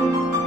thank you